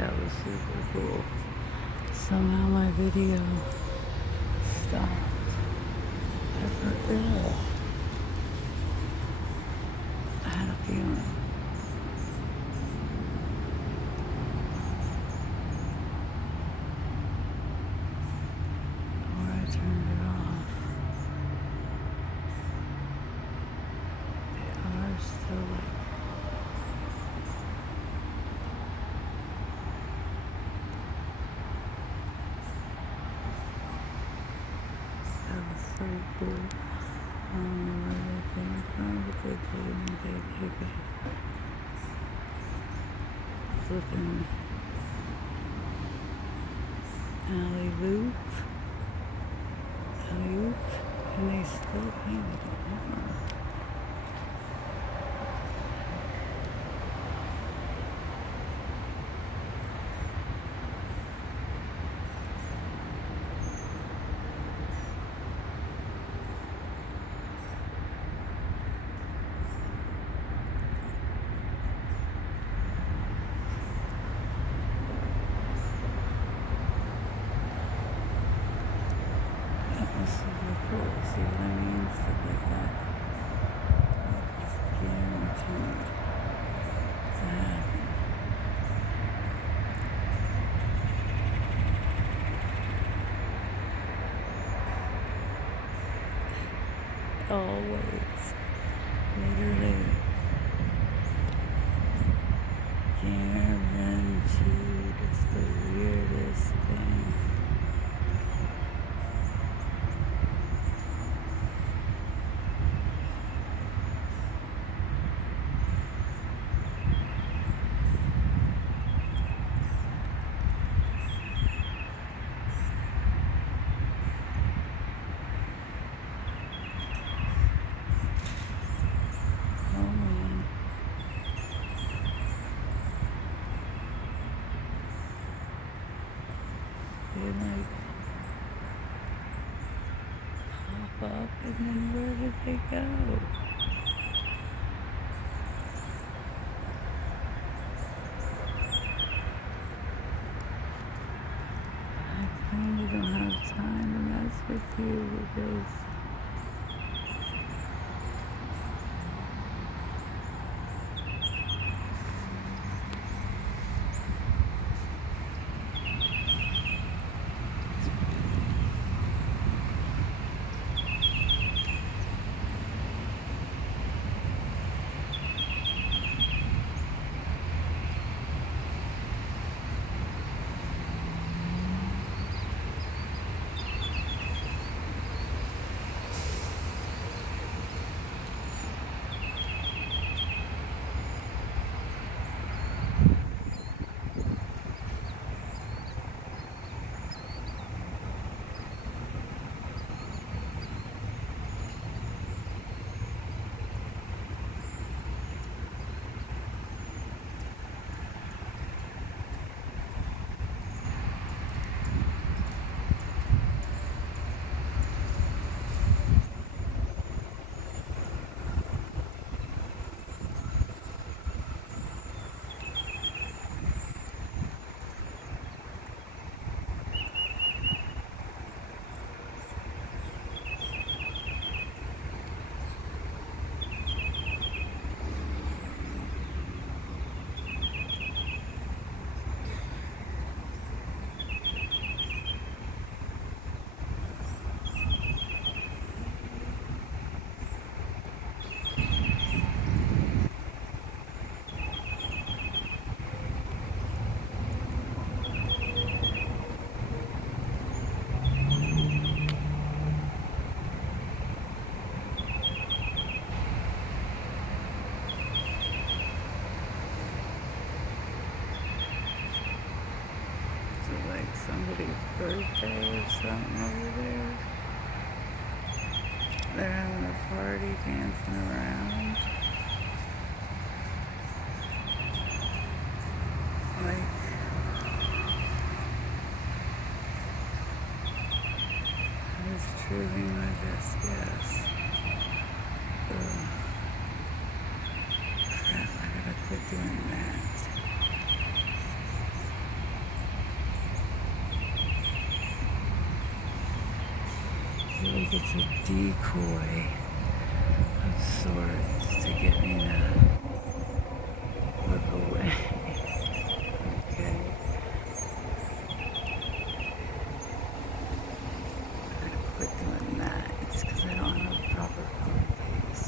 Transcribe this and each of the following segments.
That was super cool. Somehow my video stopped. I forgot. I had a feeling. Or I turned it off. They are still like. That was so cool. I don't know where they came from, but they told me they could flipping alley-oop, and they still painted it on. That was super cool. See what I mean? Stuff like that. Like it's guaranteed to happen. Always. Literally. Guaranteed. It's the weirdest thing. Oh man. They like pop up and then where did they go? I kinda don't have time to mess with you because like somebody's birthday or something over there. They're having a party, dancing around. Like, it was truly my best guess. Crap, I gotta quit doing that. like it's a decoy of sorts to get me to look away. Okay. I'm gonna quit doing that. It's because I don't have a proper phone case.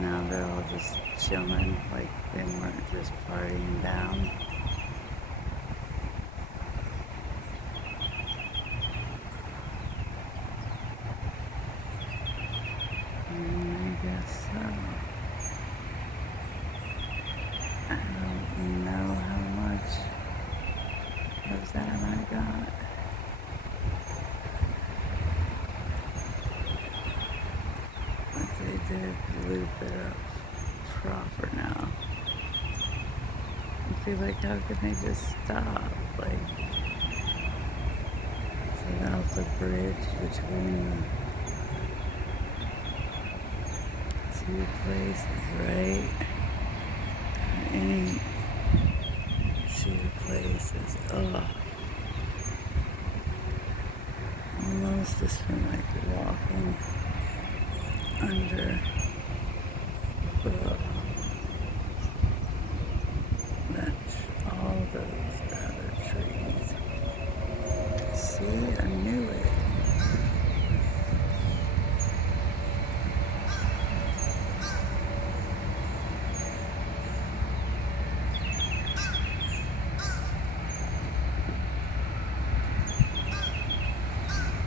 Now they're all just chilling, like they weren't just partying down. I guess so. I don't know how much of that I got. But they did loop it up proper now. I feel like how can they just stop? Like, so that was the bridge between the two places, right? Any two places. Oh, almost just from like walking under all those other trees. See, I knew it.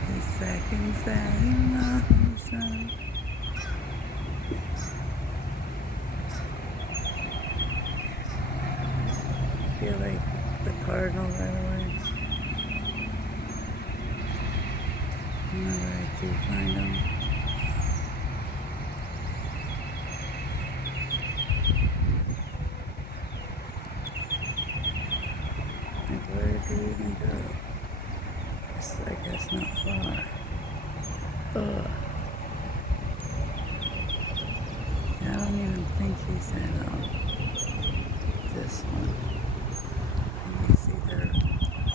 The seconds that you know son. I feel like the cardinal right away. Whenever I do find them. Like, where did you even go? It's, I guess, not far. Ugh. I don't even think he's in this one. He's either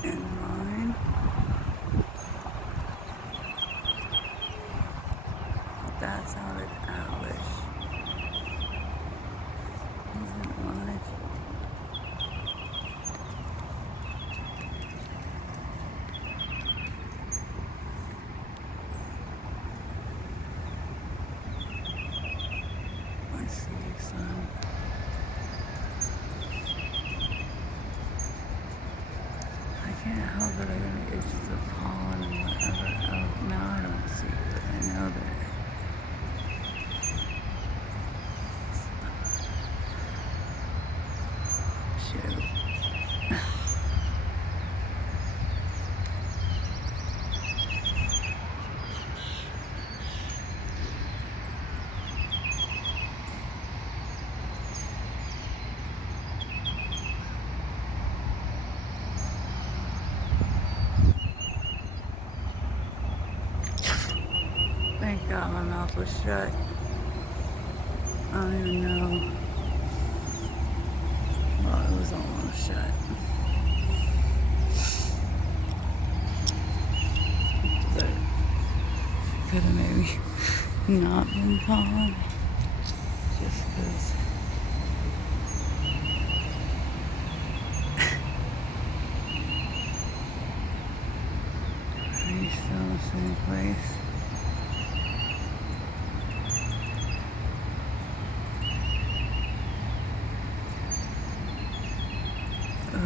in mine. That sounded owlish. He's in mine. I see you, son. I can't help it. I got itches of pollen and whatever else. Now I don't see it. I know that. Shoot. Thank God my mouth was shut. I don't even know. Well, it was almost shut. But could have maybe not been pollen. Just because. Are you still in the same place? Ugh.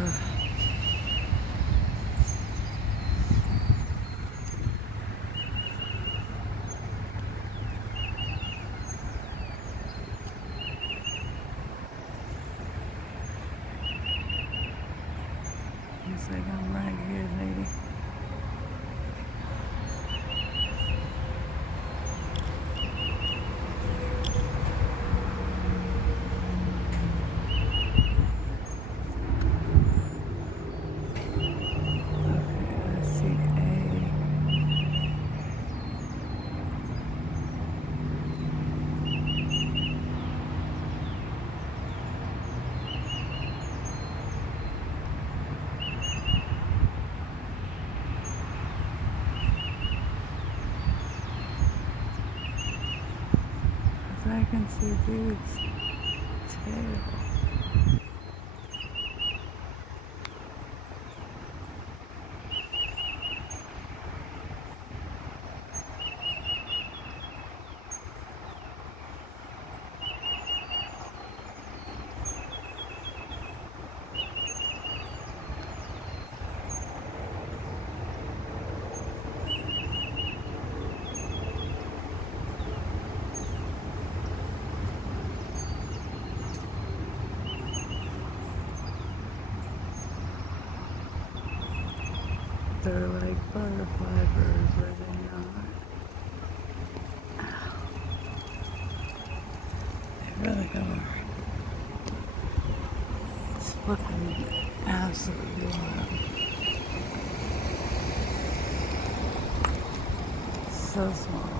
Looks like I'm right here, lady. I can see dude's tail. They're like butterfly birds, are they not? They really are. It's fucking absolutely wild. So small.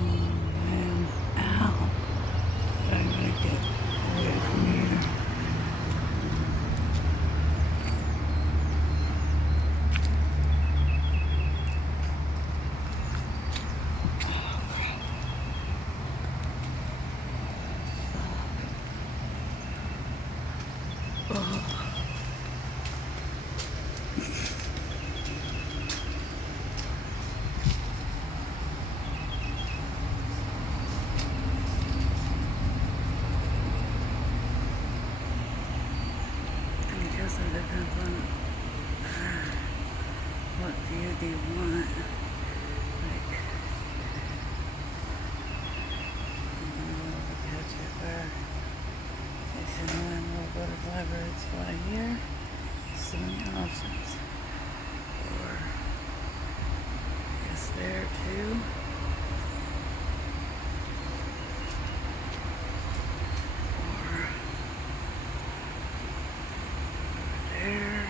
Man, ow. I gotta get away from here. I guess it depends on what view do you want. Like, look at you there. They said, when little butterfly birds fly here, so many options. Or, I guess there too. Or, there.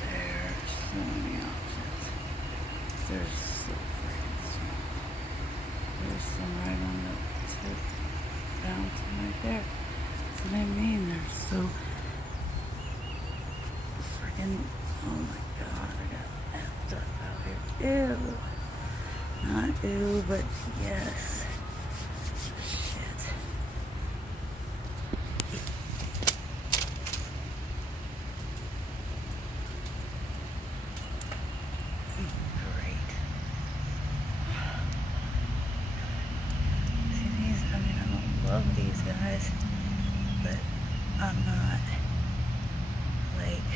There's so many options. There's so freaking small. There's some right on the tip, bouncing right there. That's what I mean. They're so freaking. Oh my god, I got effed up out here. Ew. Not ew, but yes. Shit. Great. See these? I mean, I don't love these guys, but I'm not like